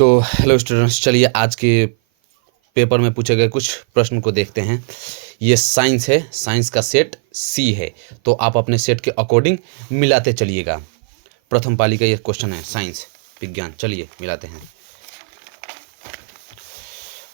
तो hello students, चलिए आज के पेपर में पूछे गए कुछ प्रश्न को देखते हैं। ये साइंस है, साइंस का सेट सी है, तो आप अपने सेट के अकॉर्डिंग मिलाते चलिएगा। प्रथम पाली का ये क्वेश्चन है, साइंस विज्ञान। चलिए मिलाते हैं।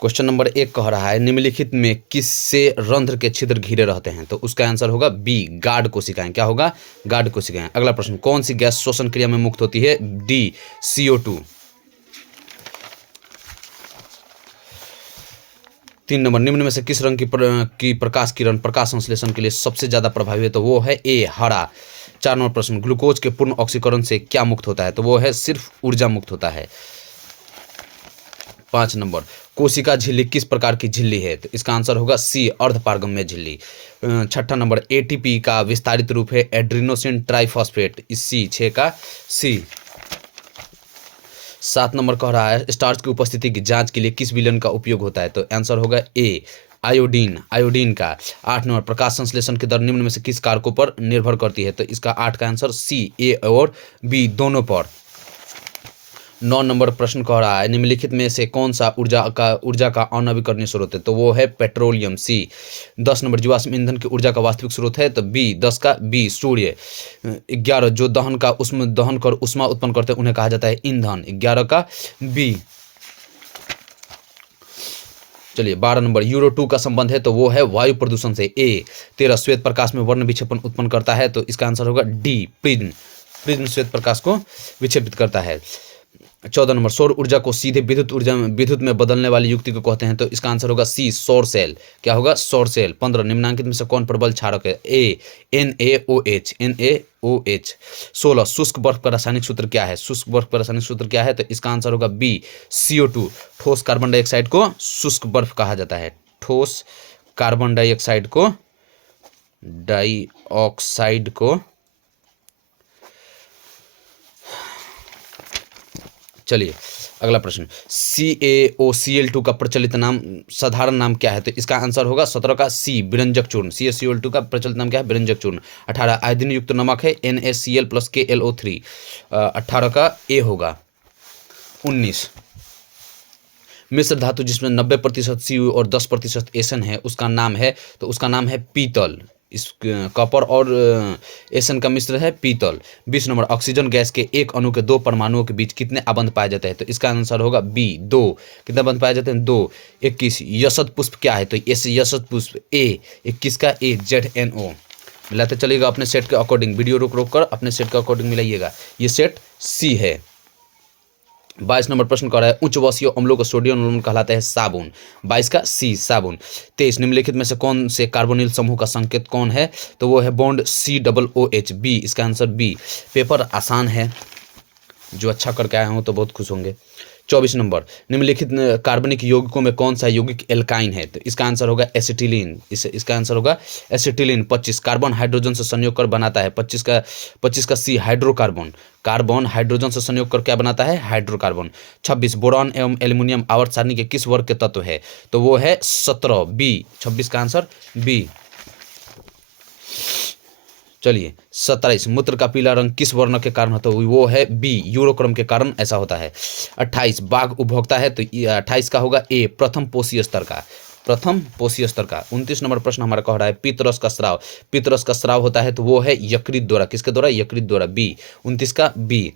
क्वेश्चन नंबर 1 कह रहा है, निम्नलिखित में किससे रंध्र के छिद्र घिरे रहते हैं? तो उसका आंसर होगा बी, गार्ड कोशिकाएं। क्या होगा? गार्ड कोशिकाएं। अगला प्रश्न, कौन सी गैस श्वसन क्रिया में मुक्त होती है? D, CO2। 3 नंबर, निम्न में से किस रंग की प्रकाश किरण प्रकाश संश्लेषण के लिए सबसे ज़्यादा प्रभावी है? तो वो है ए, हरा। 4 नंबर प्रश्न, ग्लूकोज के पूर्ण ऑक्सीकरण से क्या मुक्त होता है? तो वो है सिर्फ ऊर्जा मुक्त होता है। 5 नंबर, कोशिका झिल्ली किस प्रकार की झिल्ली है? तो इसका आंसर होगा सी, अर्धपारगम्य झिल्ली। 6ठा नंबर, ATP का विस्तारित रूप है एड्रीनोसिन ट्राइफॉस्फेट। इस सी, 6 का सी। 7 नंबर कह रहा है, स्टार्च की उपस्थिति की जांच के लिए किस विलयन का उपयोग होता है? तो आंसर होगा ए, आयोडीन, आयोडीन का। 8 नंबर, प्रकाश संश्लेषण की दर निम्न में से किस कारकों पर निर्भर करती है? तो इसका 8 का आंसर सी, ए और बी दोनों पर। 9 नंबर प्रश्न कह रहा है, निम्नलिखित में से कौन सा ऊर्जा का अनवीकरणीय स्रोत है? तो वो है पेट्रोलियम, सी। 10 नंबर, जीवाश्म ईंधन की ऊर्जा का वास्तविक स्रोत है? तो बी, 10 का बी, सूर्य। 11, जो दहन कर ऊष्मा उत्पन्न करते हैं उन्हें कहा जाता है ईंधन। 11 का बी। चलिए 12 नंबर, यूरो 2 का संबंध है? तो वो है वायु प्रदूषण से, ए। 13, श्वेत प्रकाश में वर्ण विक्षेपण उत्पन्न करता है? तो इसका आंसर होगा डी, प्रिज्म। प्रिज्म श्वेत प्रकाश को विक्षेपित करता है। 14 नंबर, सौर ऊर्जा को सीधे विद्युत में बदलने वाली युक्ति को कहते हैं? तो इसका आंसर होगा सी, सौर सेल। क्या होगा? सौर सेल। 15, निम्नांकित में से कौन प्रबल क्षारक है? ए, NaOH, NaOH। 16, शुष्क बर्फ का रासायनिक सूत्र क्या है? शुष्क बर्फ का रासायनिक सूत्र क्या है? तो इसका आंसर होगा बी, CO2। ठोस कार्बन डाइऑक्साइड को शुष्क बर्फ कहा जाता है। ठोस कार्बन डाइऑक्साइड को चलिए अगला प्रश्न, CaOCl2 का प्रचलित नाम, साधारण नाम क्या है? तो इसका आंसर होगा 17 का सी, विरंजक चूर्ण। CaCO2 का प्रचलित नाम क्या है? विरंजक चूर्ण। 18, आयोडीन युक्त नमक है NaCl + KLO3। 18 का ए होगा। 19, मिश्र धातु जिसमें 90% Cu और 10% एसन है उसका नाम है? तो उसका नाम है पीतल। इस कॉपर और एसन का मिश्र है पीतल। 20 नंबर, ऑक्सीजन गैस के एक अणु के 2 परमाणुओं के बीच कितने आबंध पाए जाते हैं? तो इसका आंसर होगा बी, 2। कितने आबंध पाए जाते हैं? 2। 21, यशत पुष्प क्या है? तो इस यशत पुष्प ए, 21 का ए, ZNO। मिलाते चलिएगा अपने सेट के अकॉर्डिंग, वीडियो रोक कर अपने सेट के अकॉर्डिंग मिलाइएगा। ये सेट सी है। 22 नंबर प्रश्न कर रहा है, उच्च वसीय अम्लों को सोडियम अम्ल कहलाता है साबुन। 22 का सी, साबुन। 23, निम्नलिखित में से कौन से कार्बोनिल समूह का संकेत कौन है? तो वो है बॉन्ड COOH, बी। इसका आंसर बी। पेपर आसान है, जो अच्छा करके आए हों तो बहुत खुश होंगे। 24 नंबर, निम्नलिखित कार्बनिक यौगिकों में कौन सा यौगिक एल्काइन है? तो इसका आंसर होगा एसिटिलीन। इसका आंसर होगा एसिटिलीन। 25, कार्बन हाइड्रोजन से संयोग कर बनाता है? 25 का सी, हाइड्रोकार्बन। कार्बन हाइड्रोजन से संयोग कर क्या बनाता है? हाइड्रोकार्बन। 26, बोरॉन एवं एल्यूमिनियम आवर्त सारणी के किस वर्ग के तत्व है? तो वो है 17, बी। 26 का आंसर बी। चलिए 27, मूत्र का पीला रंग किस वर्ण के कारण होता है? वो है बी, यूरोक्रम के कारण ऐसा होता है। 28, बाघ उपभोक्ता है? तो 28 का होगा ए, प्रथम पोषीय स्तर का। प्रथम पोषीय स्तर का। 29 नंबर प्रश्न हमारा कह रहा है, पित्तरस का स्राव। पित्तरस का स्राव होता है? तो वो है यकृत द्वारा। किसके द्वारा? यकृत द्वारा, बी। 29 का बी।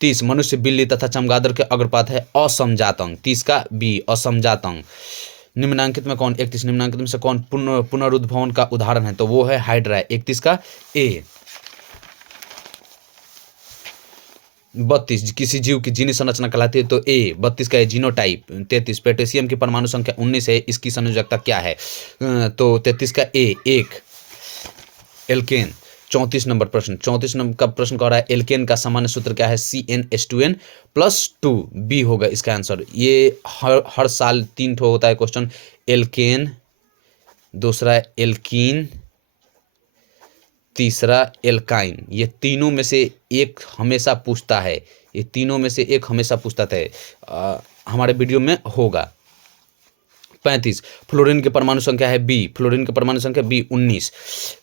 30, मनुष्य, बिल्ली तथा चमगादड़ के अग्रपात है असमजात अंग। 30 का बी, असमजात अंग। निम्नांकित में कौन 31, निम्नांकित में से कौन पुनरुद्भवन का उदाहरण है? तो वो है हाइड्रा। 31 का ए। 32, किसी जीव की जीनी संरचना कहलाती है? तो ए। 32 का जीनोटाइप। 33, पोटेशियम की परमाणु संख्या 19 है, इसकी संयोजकता क्या है? तो 33 का ए, 1, एल्केन। 34 नंबर प्रश्न, 34 नंबर का प्रश्न कह रहा है, एल्केन का सामान्य सूत्र क्या है? CnH2n+2, बी होगा इसका आंसर। ये हर साल 3 ठो होता है क्वेश्चन, एल्केन, दूसरा एल्कीन, तीसरा एल्काइन। ये तीनों में से एक हमेशा पूछता है, ये तीनों में से एक हमेशा पूछता है। हमारे वीडियो में होगा। 35, फ्लोरीन की परमाणु संख्या है बी। फ्लोरीन की परमाणु संख्या बी, 19।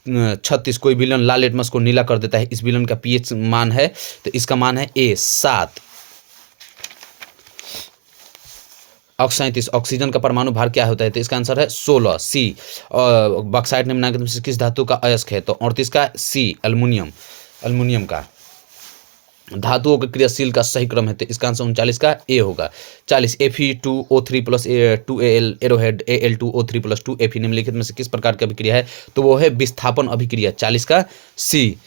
36, कोई विलयन लाल लिटमस को नीला कर देता है, इस विलयन का pH मान है? तो इसका मान है ए, 7। 37 ऑक्सीजन का परमाणु भार क्या होता है? तो इसका आंसर है 16 सी। और बॉक्साइट निम्नलिखित में से किस धातु का अयस्क है? तो 38 का सी एल्युमिनियम, एल्युमिनियम का। धातुओं के क्रियाशील का सही क्रम है तो इसका आंसर 39 का ए होगा। 40 Fe2O3 plus 2Al arrowhead Al2O3 plus 2 Fe निम्नलिखित में से किस प्रकार की अभिक्रिया है? तो वो है विस्थापन अभिक्रिया, 40 का सी।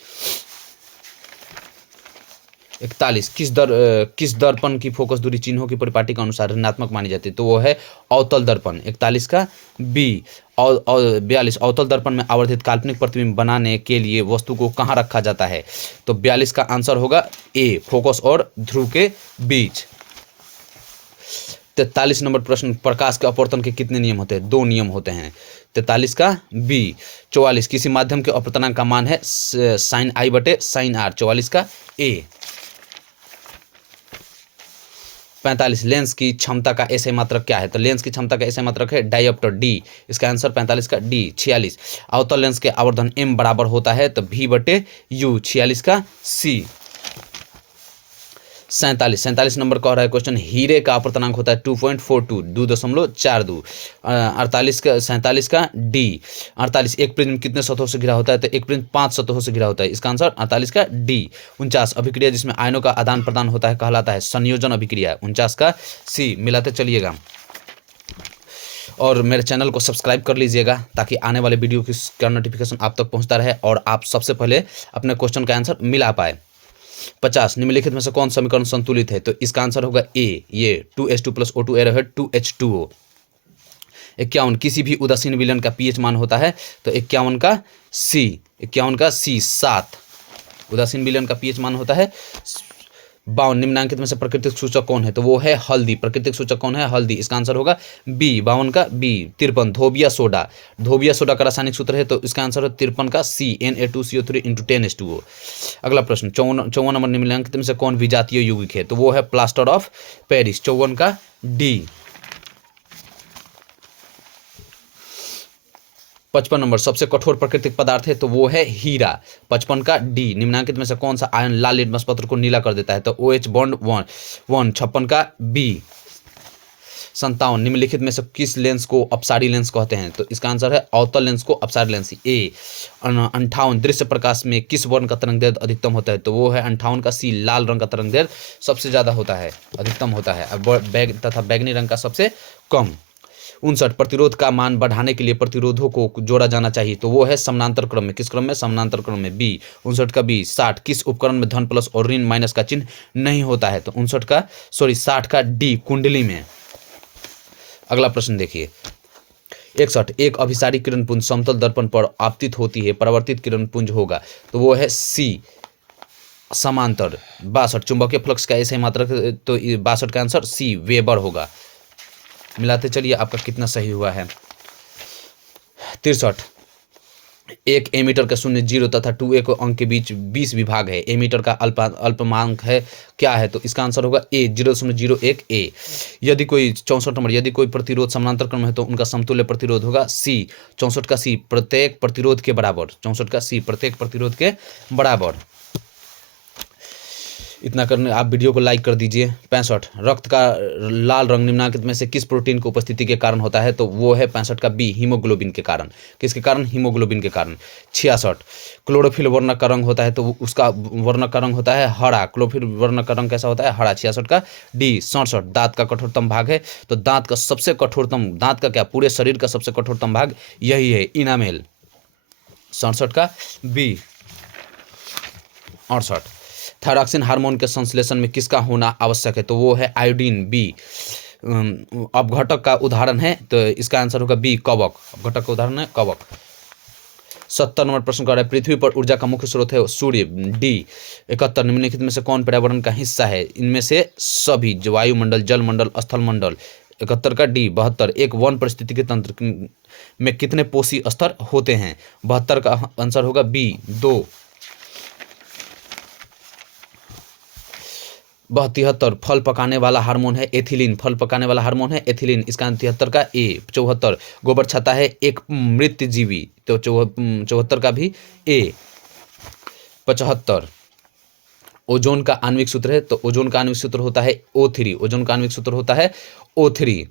41 किस दर्पण की फोकस दूरी चिन्हों की परिपाटी के अनुसार ऋणात्मक मानी जाती है? तो वो है अवतल दर्पण, 41 का बी। और 42 अवतल दर्पण में आवर्धित काल्पनिक प्रतिबिंब बनाने के लिए वस्तु को कहाँ रखा जाता है? तो 42 का आंसर होगा ए, फोकस और ध्रुव के बीच। 43 नंबर प्रश्न, प्रकाश के अपवर्तन के कितने नियम होते हैं? 2 नियम होते हैं, 43 का बी। 44 किसी माध्यम के अपवर्तनांक का मान है sin I बटे sin R, 44 का ए। 45 लेंस की क्षमता का एसआई मात्रक क्या है? तो लेंस की क्षमता का एसआई मात्रक है डायऑप्टर डी, इसका आंसर 45 का डी। 46 अवतल लेंस के आवर्धन m बराबर होता है तो v बटे u, 46 का सी। 47 नंबर कह रहा है क्वेश्चन, हीरे का अपवर्तनांक होता है 2.42, 2.42। 47 का डी। 48 एक प्रिज्म कितने सतहों से घिरा होता है? तो एक प्रिज्म 5 सतहों से घिरा होता है, इसका आंसर 48 का डी। 49 अभिक्रिया जिसमें आयनों का आदान प्रदान होता है कहलाता है संयोजन अभिक्रिया, 49 का सी। मिलाते चलिएगा और मेरे चैनल को सब्सक्राइब कर लीजिएगा ताकि आने वाले वीडियो का नोटिफिकेशन आप तक पहुंचता रहे और आप सबसे पहले अपने क्वेश्चन का आंसर मिला पाए। 50 निम्नलिखित में से कौन समीकरण संतुलित है? तो इसका आंसर होगा ए, ये 2H2 plus O2 arrowhead 2H2O। 51 किसी भी उदासीन विलयन का पीएच मान होता है? तो 51 का सी 7। उदासीन विलयन का पीएच मान होता है 52 निम्नांकित में से प्राकृतिक सूचक कौन है? तो वो है हल्दी। प्राकृतिक सूचक कौन है? हल्दी, इसका आंसर होगा बी, 52 का बी। 53 धोबिया सोडा, धोबिया सोडा का रासायनिक सूत्र है तो इसका आंसर है 53 का सी, Na2CO3 × 10H2O। अगला प्रश्न 54 नंबर निम्नलिखित में से कौन विजातीय यौगिक है? तो वो है प्लास्टर ऑफ पेरिस, 54 का डी। 55 नंबर सबसे कठोर प्राकृतिक पदार्थ है? तो वो है हीरा, 55 का डी। निम्नांकित में से कौन सा आयन लाल लिटमस पत्र को नीला कर देता है? तो OH बॉन्ड 1, 56 का बी। 57 निम्नलिखित में से किस लेंस को अपसारी लेंस कहते हैं? तो इसका आंसर है अवतल लेंस को अपसारी लेंस, ए। 58 दृश्य प्रकाश में किस वर्ण का तरंगदैर्ध्य अधिकतम होता है? तो वो है 58 का सी, लाल रंग का तरंगदैर्ध्य सबसे ज्यादा होता है, अधिकतम होता है, तथा बैगनी रंग का सबसे कम। 59 प्रतिरोध का मान बढ़ाने के लिए प्रतिरोधों को जोड़ा जाना चाहिए? तो वो है समानांतर क्रम में, किस क्रम में? समानांतर क्रम में, बी। 59 का बी। 60 किस उपकरण में धन प्लस और ऋण माइनस का चिन्ह नहीं होता है? तो 60 का डी, कुंडली में। अगला प्रश्न देखिए 61 एक अभिसारी किरण पुंज समतल दर्पण पर आपतित होती है, परावर्तित किरण पुंज होगा? तो वो है सी, समांतर। 62 चुंबकीय फ्लक्स का ऐसे मात्रक, तो 62 का आंसर सी, वेबर होगा। मिलाते चलिए आपका कितना सही हुआ है। 63 एक एमीटर का शून्य 0 तथा 2A को अंक के बीच 20 विभाग है, एमीटर का अल्पमांक है क्या है? तो इसका आंसर होगा ए, 0.01 ए। यदि कोई 64 नंबर यदि कोई प्रतिरोध समानांतर क्रम है तो उनका समतुल्य प्रतिरोध होगा सी, 64 का सी, प्रत्येक प्रतिरोध के बराबर, 64 का सी, प्रत्येक प्रतिरोध के बराबर। इतना करने आप वीडियो को लाइक कर दीजिए। 65 रक्त का लाल रंग निम्नलिखित में से किस प्रोटीन की उपस्थिति के कारण होता है? तो वो है 65 का बी, हीमोग्लोबिन के कारण। किसके कारण? हीमोग्लोबिन के कारण। 66 क्लोरोफिल वर्ण का रंग होता है तो उसका वर्ण का रंग होता है हरा, क्लोरोफिल वर्ण का रंग कैसा होता है? हरा, 66 का डी। 67 दांत का कठोरतम भाग है? तो दांत का सबसे कठोरतम, दांत का क्या, पूरे शरीर का सबसे कठोरतम भाग यही है, इनामेल, 67 का बी। 68 थायरॉक्सिन हार्मोन के संश्लेषण में किसका होना आवश्यक है? तो वो है आयोडीन, बी। अपघटक का उदाहरण है? तो इसका आंसर होगा बी, कवक। अपघटक का उदाहरण है कवक। 70 नंबर प्रश्न कर रहा है पृथ्वी पर ऊर्जा का मुख्य स्रोत है सूर्य, डी। 71 निम्नलिखित में से कौन पर्यावरण का हिस्सा है? इनमें से सभी, वायुमंडल, जलमंडल, स्थल मंडल, 71 का डी। 72 एक वन परिस्थितिकी तंत्र में कितने पोषी स्तर होते हैं? 72 का आंसर होगा बी, 2। 73 फल पकाने वाला हार्मोन है एथिलीन, फल पकाने वाला हार्मोन है एथिलीन, इसका 73 का ए। 74 गोबर छाता है एक मृत जीवी, तो 74 का भी ए। 75 ओजोन का आणविक सूत्र है, तो ओजोन का आणविक सूत्र होता है O3। ओजोन का आणविक सूत्र होता है O3।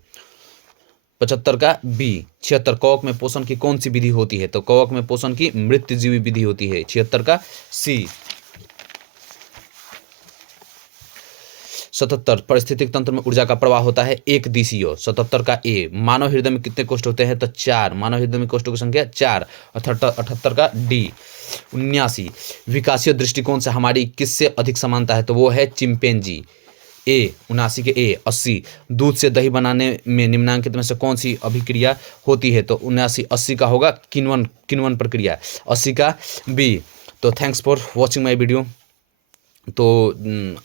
75 का बी। 76 कवक में पोषण की कौन सी विधि होती है, तो कवक में पोषण की मृत्युजीवी विधि होती है। 76 का सी। 77 परिस्थितिक तंत्र में ऊर्जा का प्रवाह होता है एक दिशीय। 77 का ए। मानव हृदय में कितने कोष्ठ होते हैं, तो 4। मानव हृदय में कोष्ठों की संख्या 4। 78 का डी। 79 विकासीय दृष्टिकोण से हमारी किससे अधिक समानता है, तो वो है चिंपैंजी। ए 79 के ए। 80 दूध से दही बनाने में निम्नांकित में से कौन सी अभिक्रिया होती है, तो 79 का होगा किण्वन प्रक्रिया। 80 का बी। तो thanks for watching my video. तो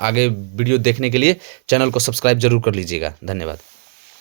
आगे वीडियो देखने के लिए चैनल को सब्सक्राइब जरूर कर लीजिएगा। धन्यवाद।